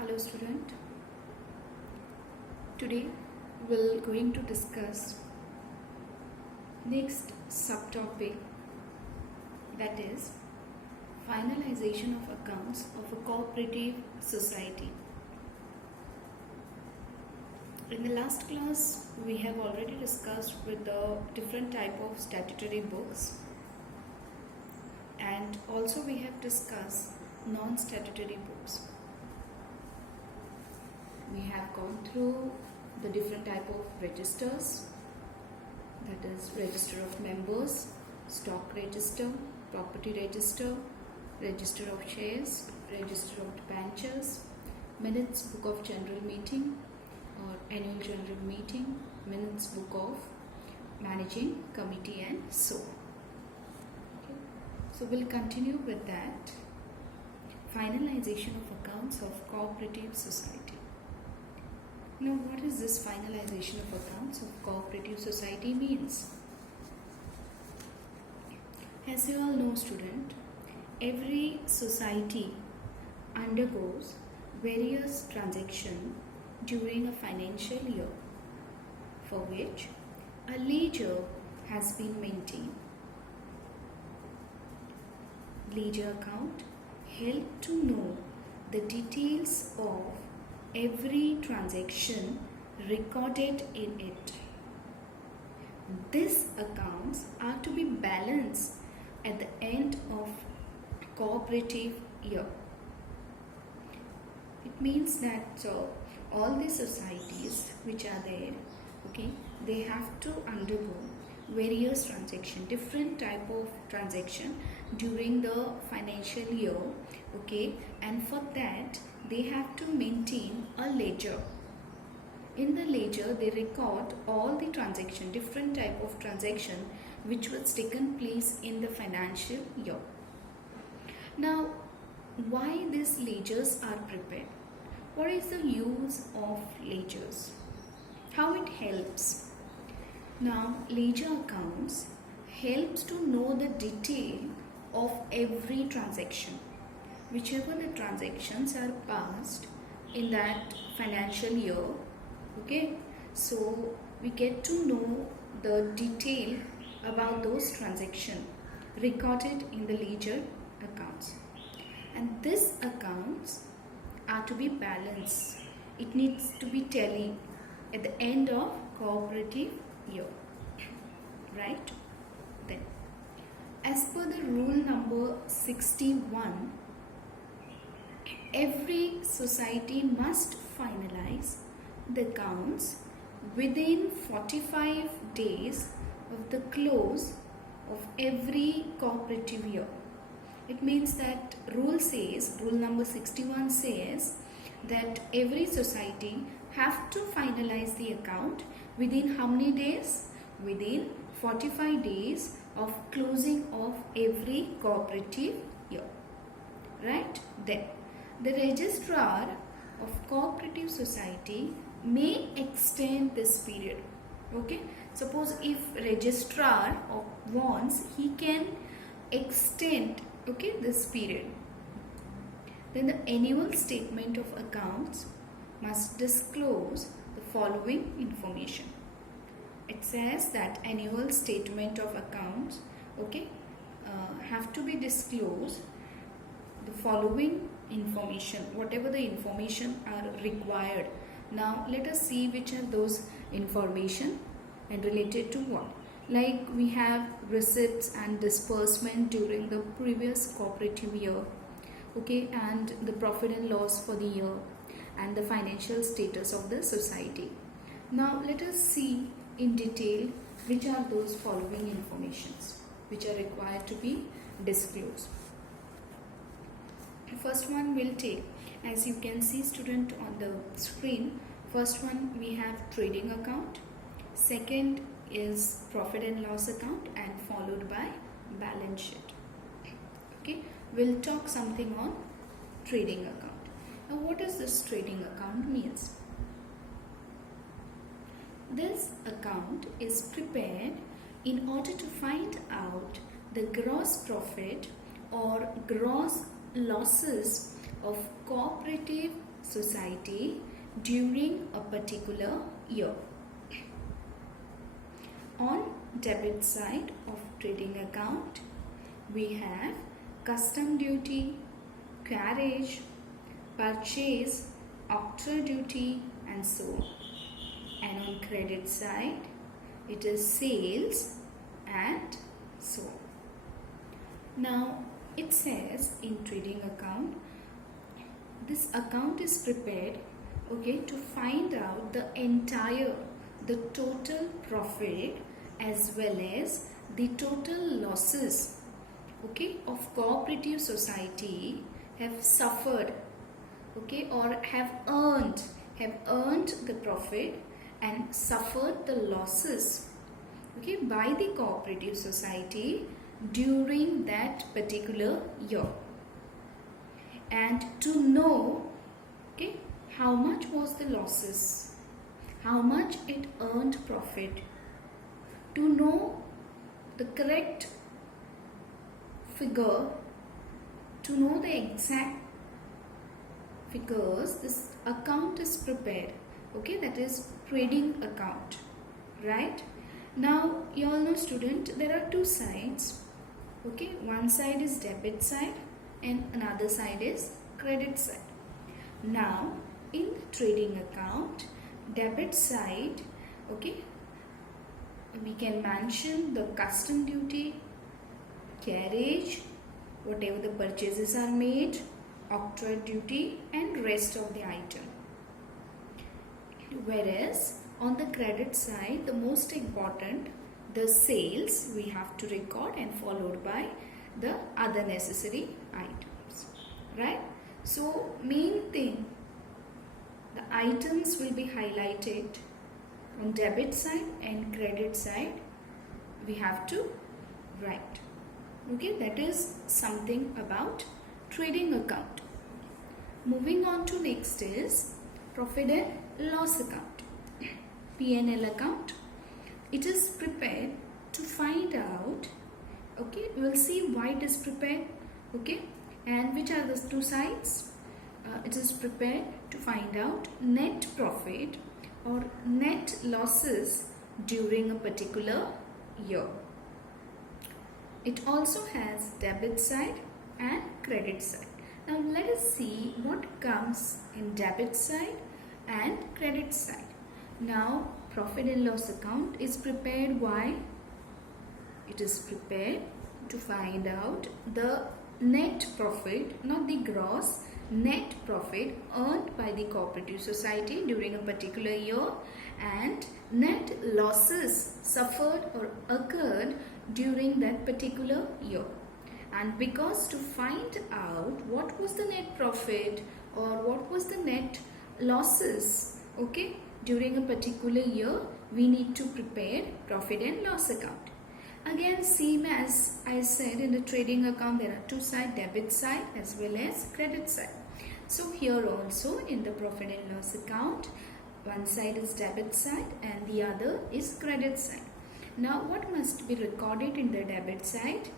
Hello student. Today we're going to discuss next subtopic, that is finalization of accounts of a cooperative society. In the last class we have already discussed with the different type of statutory books, and also we have discussed non-statutory books. We have gone through the different type of registers, that is register of members, stock register, property register, register of shares, register of debentures, minutes book of general meeting or annual general meeting, minutes book of managing committee, and so on. Okay. So we'll continue with that. Finalization of accounts of cooperative society. Now, what is this finalization of accounts of cooperative society means? As you all know, student, every society undergoes various transactions during a financial year for which a ledger has been maintained. Ledger account help to know the details of every transaction recorded in it. These accounts are to be balanced at the end of cooperative year. It means that all the societies which are there, okay, they have to undergo various transactions, different type of transaction during the financial year, okay, and for that they have to maintain a ledger. In the ledger they record all the transaction, different type of transaction which was taken place in the financial year. Now, why these ledgers are prepared? What is the use of ledgers? How it helps? Now, ledger accounts helps to know the detail of every transaction. Whichever the transactions are passed in that financial year, okay, so we get to know the detail about those transactions recorded in the ledger accounts, and these accounts are to be balanced. It needs to be tallied at the end of cooperative year, right? Then, as per the rule number 61, every society must finalize the accounts within 45 days of the close of every cooperative year. It means that rule number 61 says that every society have to finalize the account within how many days? Within 45 days of closing of every cooperative year, right? Then the registrar of cooperative society may extend this period. Okay, suppose if registrar wants, he can extend, okay, this period. Then the annual statement of accounts must disclose the following information. It says that annual statement of accounts, okay, have to be disclosed the following information, whatever the information are required. Now let us see which are those information and related to what. Like we have receipts and disbursement during the previous cooperative year, okay, and the profit and loss for the year, and the financial status of the society. Now let us see in detail which are those following informations which are required to be disclosed. First one we'll take, as you can see, student, on the screen. First one we have trading account, second is profit and loss account, and followed by balance sheet. Okay, we'll talk something on trading account. Now, what does this trading account means? This account is prepared in order to find out the gross profit or gross losses of cooperative society during a particular year. On debit side of trading account, we have custom duty, carriage, purchase, octroi duty, and so on. And on credit side, it is sales and so on. Now, it says in trading account, this account is prepared, to find out the total profit as well as the total losses, of cooperative society have suffered, or have earned the profit and suffered the losses, by the cooperative society during that particular year. And to know, how much was the losses, how much it earned profit, to know the correct figure, to know the exact figures, this account is prepared, that is trading account, right? Now you all know, student, there are two sides, one side is debit side and another side is credit side. Now in the trading account, debit side, we can mention the custom duty, carriage, whatever the purchases are made, octroi duty, and rest of the item. Whereas on the credit side, the most important, the sales we have to record and followed by the other necessary items, right? So main thing, the items will be highlighted on debit side and credit side, we have to write. That is something about trading account. Moving on to next is profit and loss account, P&L account. It is prepared to find out, we will see why it is prepared, and which are the two sides. It is prepared to find out net profit or net losses during a particular year. It also has debit side and credit side. Now let us see what comes in debit side and credit side. Now profit and loss account is prepared. Why? It is prepared to find out the net profit, not the gross, net profit earned by the cooperative society during a particular year and net losses suffered or occurred during that particular year. And because to find out what was the net profit or what was the net losses, during a particular year, we need to prepare profit and loss account. Again, same as I said in the trading account, there are two sides, debit side as well as credit side. So here also in the profit and loss account, one side is debit side and the other is credit side. Now what must be recorded in the debit side?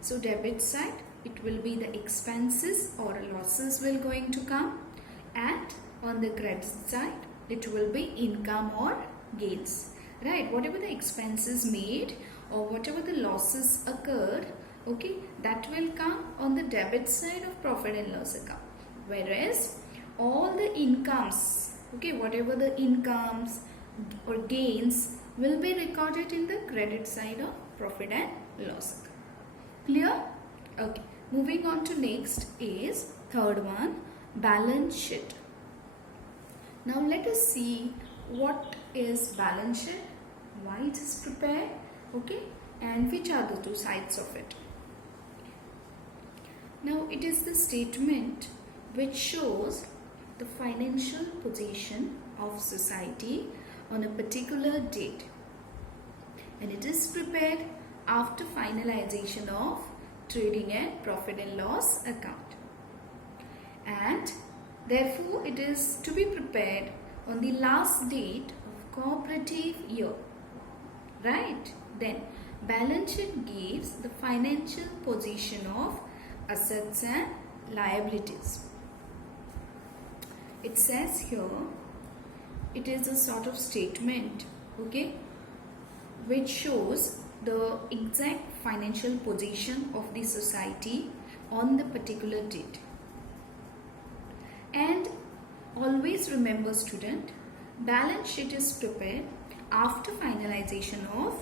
So debit side, it will be the expenses or losses will going to come, and on the credit side, it will be income or gains, right? Whatever the expenses made or whatever the losses occurred, that will come on the debit side of profit and loss account. Whereas all the incomes, whatever the incomes or gains will be recorded in the credit side of profit and loss account. Clear? Okay. Moving on to next is third one, balance sheet. Now let us see what is balance sheet, why it is prepared, and which are the two sides of it. Now it is the statement which shows the financial position of society on a particular date, and it is prepared after finalization of trading and profit and loss account, and therefore it is to be prepared on the last date of cooperative year, right? Then balance sheet gives the financial position of assets and liabilities. it says here, it is a sort of statement, okay, which shows the exact financial position of the society on the particular date. And always remember, student, balance sheet is prepared after finalization of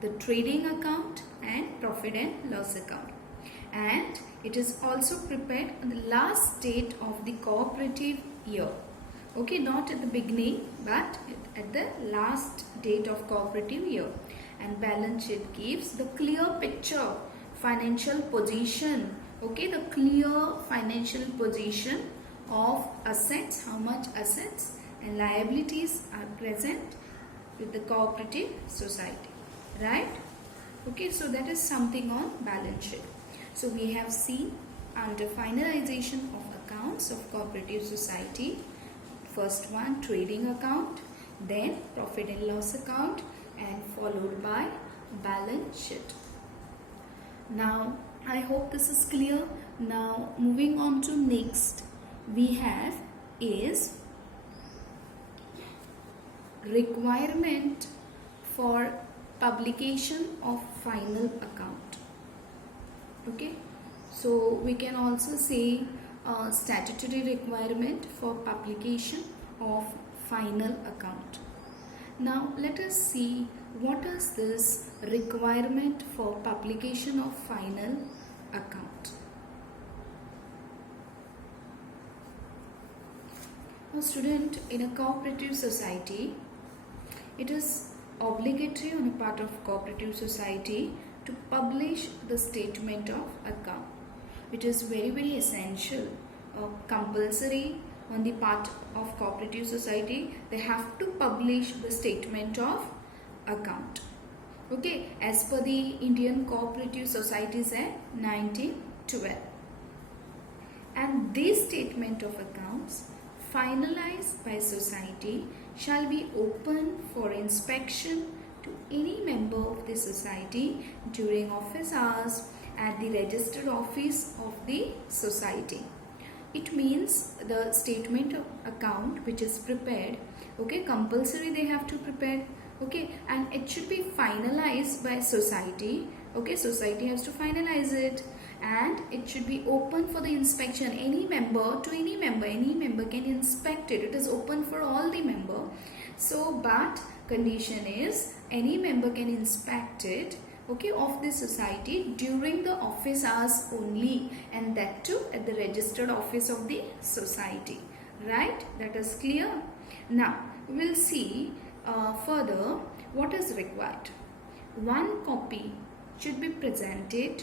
the trading account and profit and loss account, and it is also prepared on the last date of the cooperative year. Okay, not at the beginning but at the last date of cooperative year. And balance sheet gives the clear picture, financial position, okay, the clear financial position of assets, how much assets and liabilities are present with the cooperative society, right? Okay, so that is something on balance sheet. So we have seen under finalization of accounts of cooperative society, first one trading account, then profit and loss account, and followed by balance sheet. Now I hope this is clear. Now moving on to next, we have is requirement for publication of final account. Okay, so we can also say statutory requirement for publication of final account. Now let us see what is this requirement for publication of final account. Now student, in a cooperative society, it is obligatory on the part of cooperative society to publish the statement of account. It is very essential, compulsory on the part of cooperative society. They have to publish the statement of account. Okay, as per the Indian Cooperative Societies Act 1912. And this statement of accounts finalized by society shall be open for inspection to any member of the society during office hours at the registered office of the society. It means the statement of account which is prepared, okay, compulsory they have to prepare, okay, and it should be finalized by society, okay, society has to finalize it, and it should be open for the inspection. Any member can inspect it. It is open for all the member. So but condition is any member can inspect it, okay, of the society during the office hours only, and that too at the registered office of the society, right? That is clear. Now we will see further what is required. One copy should be presented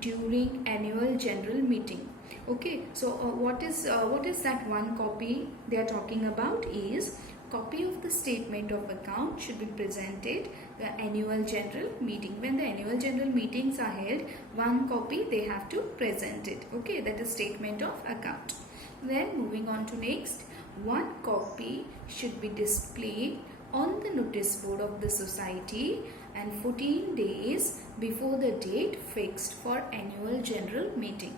during annual general meeting. Okay, so what is that one copy they are talking about is copy of the statement of account should be presented the annual general meeting. When the annual general meetings are held, one copy they have to present it. Okay, that is statement of account. Then moving on to next, one copy should be displayed on the notice board of the society and 14 days before the date fixed for annual general meeting.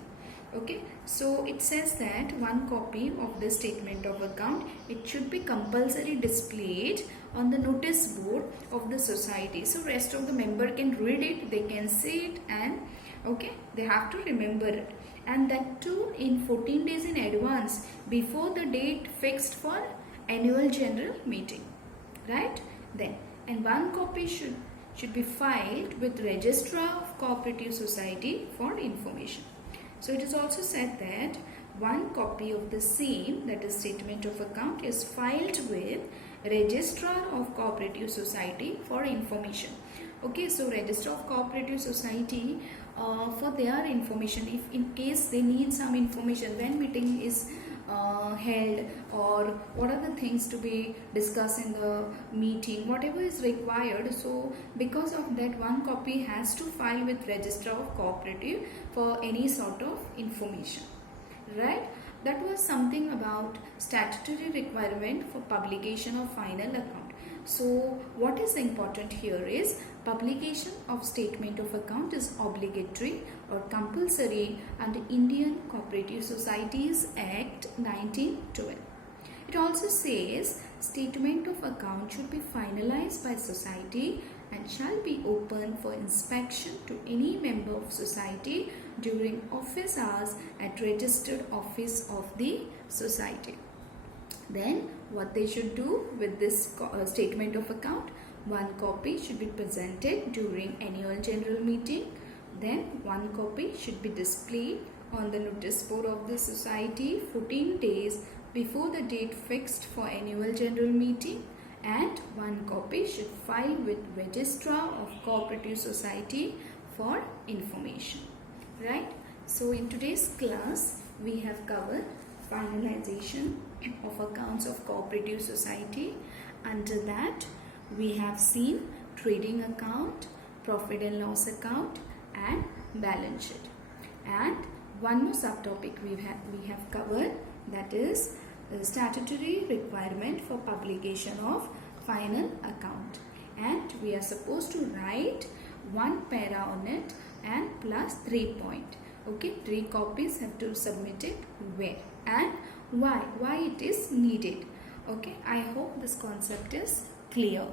Okay, so it says that one copy of the statement of account, it should be compulsory displayed on the notice board of the society. So rest of the member can read it, they can see it, and okay, they have to remember it. And that too in 14 days in advance before the date fixed for annual general meeting, right? Then, and one copy should be filed with registrar of cooperative society for information. So it is also said that one copy of the same, that is statement of account, is filed with registrar of cooperative society for information. Okay, so registrar of cooperative society for their information, if in case they need some information when meeting is held, or what are the things to be discussed in the meeting, whatever is required. So because of that, one copy has to file with registrar of cooperative for any sort of information, right? That was something about statutory requirement for publication of final account. So what is important here is publication of statement of account is obligatory or compulsory under Indian Cooperative Societies Act 1912. It also says statement of account should be finalized by society and shall be open for inspection to any member of society during office hours at registered office of the society. Then what they should do with this statement of account? One copy should be presented during annual general meeting. Then one copy should be displayed on the notice board of the society 14 days before the date fixed for annual general meeting, and one copy should file with registrar of cooperative society for information. Right? So in today's class we have covered finalization of accounts of cooperative society. Under that we have seen trading account, profit and loss account and balance sheet. And one more subtopic we have covered, that is the statutory requirement for publication of final account. And we are supposed to write one para on it and plus 3 points. Okay, 3 copies have to submit it where and why it is needed. Okay, I hope this concept is clear.